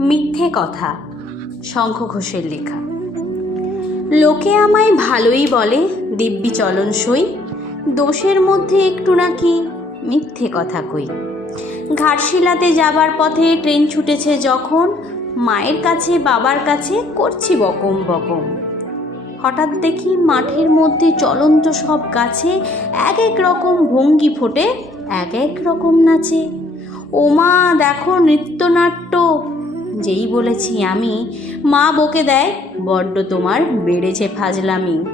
মিথ্যে কথা, শঙ্খ ঘোষের লেখা। লোকে আমায় ভালোই বলে, দিব্যি চলন সই, দোষের মধ্যে একটু নাকি মিথ্যে কথা কই। ঘাটশিলাতে যাবার পথে ট্রেন ছুটেছে যখন, মায়ের কাছে বাবার কাছে করছি বকম বকম। হঠাৎ দেখি মাঠের মধ্যে চলন্ত সব গাছে এক এক রকম ভঙ্গি ফোটে, এক এক রকম নাচে। ওমা দেখো নৃত্যনাট্য। যেই বলেছি আমি, মা বকে দেয়, বড্ড তোমার বেড়েছে ফাজলামি।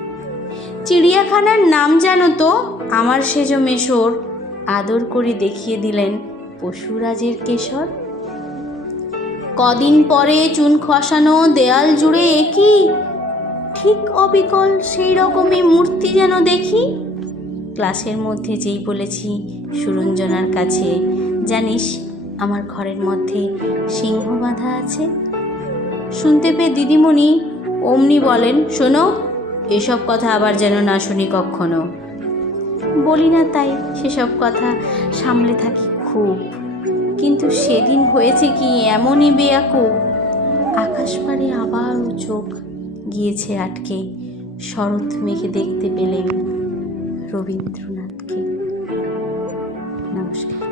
চিড়িয়াখানার নাম জানো তো আমার সেজ মেশর, আদর করে দেখিয়ে দিলেন পশুরাজের কেশর। কদিন পরে চুন খসানো দেয়াল জুড়ে একই ঠিক অবিকল সেই রকমই মূর্তি যেন দেখি। ক্লাসের মধ্যে যেই বলেছি সুরঞ্জনার কাছে, জানিস আমার ঘরের মধ্যে সিংহ বাঁধা আছে। শুনতে পেয়ে দিদিমণি অমনি বলেন, শোনো, এসব কথা আবার যেন না শুনি কখনো। বলি না তাই সেসব কথা, সামলে থাকি খুব। কিন্তু সেদিন হয়েছে কি এমনই বেয়াকুব, আকাশ পাড়ে আবারও চোখ গিয়েছে আটকে, শরৎ মেঘে দেখতে পেলেন রবীন্দ্রনাথকে। নমস্কার।